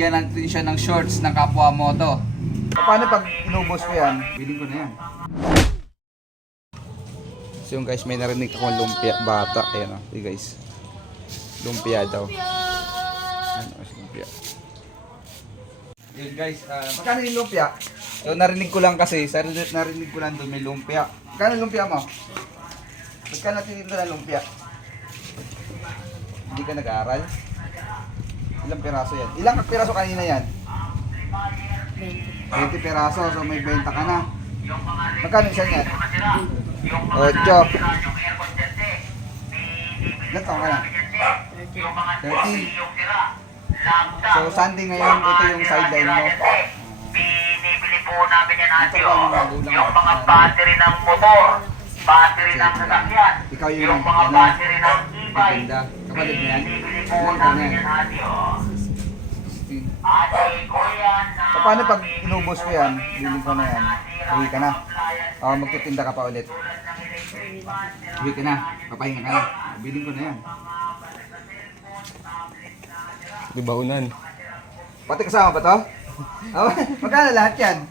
Yan natin siya ng shorts ng Kapwa Moto. Paano pag inubos ko yan? Biling ko na yan. So yung guys, may narinig akong lumpia bata. Ayan o, guys. Lumpia daw. Ano si lumpia? Yun guys, Magkano yung lumpia? so narinig ko lang kasi, narinig ko lang doon may lumpia. Magkano yung lumpia mo? Magkano tinitinda ng lumpia? Hindi ka nag-aaral? Ilang piraso yan? Ilang piraso kanina yan? 20 piraso, so may benta ka na. Magkano isa yan? 8. Ilan taon ka na? 30. So Sunday ngayon, ito yung sideline mo. Binibili po namin yan ate yung mga battery ng motor, battery ng sasakyan, Ikaw yung mga battery ng e-bike, Maganda. Kapatid mo yan? binibili po Ilan taon na namin yan? yan ate Hmm. Ate ko yan Paano pag inubos ko yan? Biling ko na yan. Uwi ka na. Magtitinda ka pa ulit. Uwi ka na, papahinga ka na. Biling ko na yan. Di ba unan? Pati kasama ba to? Magkano lahat yan?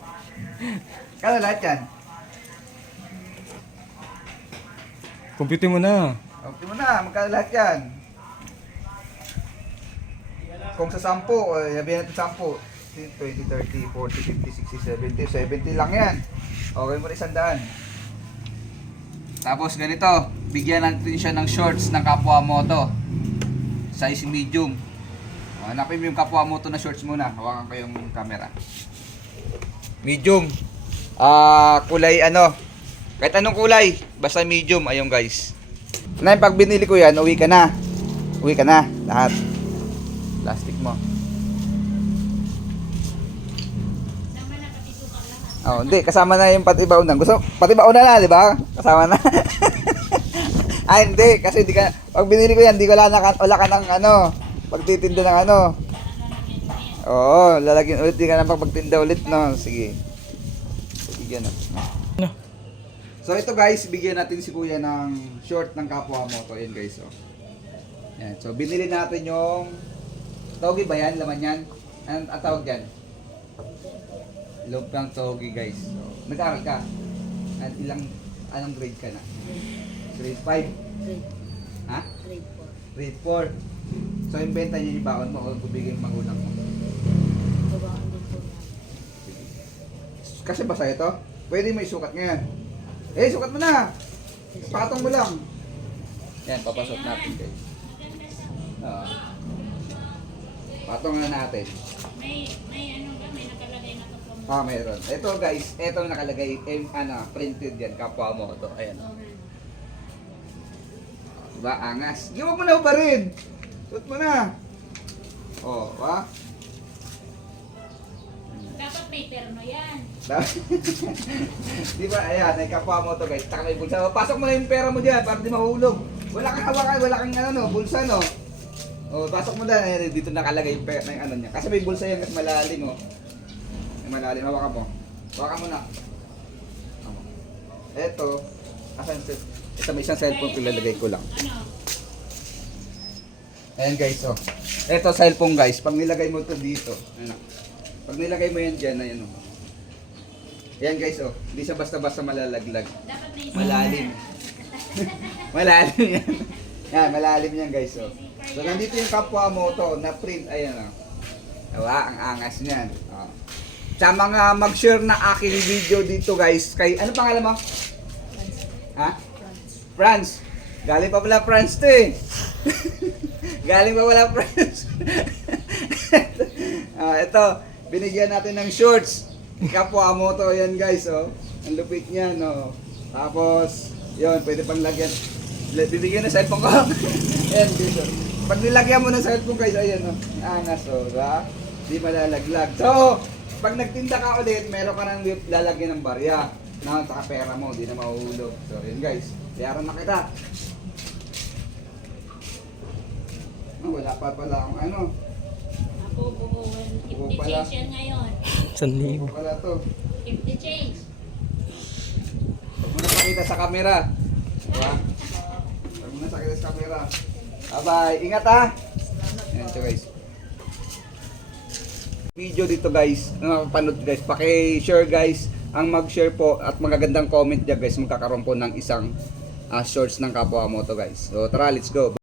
Magkano lahat yan? Compute mo na. Okay mo na, magkano lahat yan? Kung sa 10, sabihin natin 10, 20, 30, 40, 50, 60, 70, 70 lang yan. Okay mo rin 100. Tapos ganito, bigyan natin siya ng shorts ng Kapwa Moto. Size medium. Hanapin mo yung Kapwa Moto na shorts muna. Hawakan ko yung camera. Medium. Kulay ano. Kahit anong kulay, basta medium. Ayun guys. Na pag binili ko yan, uwi ka na. Uwi ka na, lahat. Plastic mo. Oh, hindi, kasama na yung pati baunan. Gusto, pati baunan na, di ba? Kasama na. Ay, hindi, kasi di ka, pag binili ko yan, di ko wala ka ng ano, pagtitinda ng ano. Oo, lalagyan ulit, di ka na pagtinda ulit, no? Sige. Bigyan na. So ito guys, bigyan natin si Kuya ng short ng Kapwa Moto. Yan guys, oh. Yan. So binili natin yung togi ba yan? Laman yan? Ang tawag dyan? Lumpiang togi guys. So, nag-aaral ka? At anong grade ka na? Grade 5? Ha? Grade 4. So yung benta niyo yung baon mo o bibigyan yung magulang mo? Kasi basa ito? Pwede mo isukat ngayon. Sukat mo na! Patong mo lang. Yan, papasok natin guys. Patong na natin. May ano ba? May nakalagay na kapwa mo. Meron. Ito guys, ito nakalagay, printed yan, Kapwa Moto. Ayan. Diba, angas. Giwag mo na ba rin? Suot mo na. Oh, ha? Dapat may terno yan. Di ba, ayan, ay Kapwa Moto guys. Taka may bulsa. Pasok mo na yung pera mo dyan para di mahulog. Wala kang hawakan, wala kang ano, bulsa, no? Oh, pasok mo na. Dito nakalagay yung pera, yung ano niya. Kasi may bulsa yan, kasi malalim, oh. May malalim, hawakan mo. Hawakan mo na. Eto, asan ito may isang cellphone pilalagay ko lang. Ano? Ayan guys, oh. Ito cellphone guys, pag nilagay mo to dito, ano? Pag nilagay mo yan dyan, ayan oh. Ayan guys, oh. Hindi siya basta-basta malalaglag. Dapat may Malalim. Malalim yan. Yan, malalim yan guys, oh. So nandito yung Kapwa Moto na print, ayan oh. Diba? Ang angas niyan. Oh. Sa mga mag-share na aking video dito guys, kay, ano pangalan mo? Ha? France. Galing pa pala France to eh. Galing pa pala France. Ito, binigyan natin ng shorts. Kapwa Moto yan guys, oh. Ang lupit niyan, oh. Tapos, yun, pwede pang lagyan. Bibigyan ng cellphone ko. Ayan, dito. Pag nilagyan mo ng cellphone guys, ayan, oh. Angas, oh. Diba? Di malalaglag. So, pag nagtinda ka ulit, meron ka nang lalagyan ng barya. Na, saka pera mo, di na mahuhulog. So, yun guys. Bayaran na kita. Wala pa pala akong ano. Ako buuan. 50 pala. change yan ngayon. Sanlibo. Wala to. 50 change. Huwag mo na pakita sa camera. Diba? Huwag mo na pakita sa camera. Bye-bye. Ingat ha. Ayan ito guys. video dito guys, napapanood guys, paki-share guys, ang mag-share po at magagandang comment dyan guys, magkakaroon po ng isang shorts ng Kapwa Moto guys. So tara, let's go.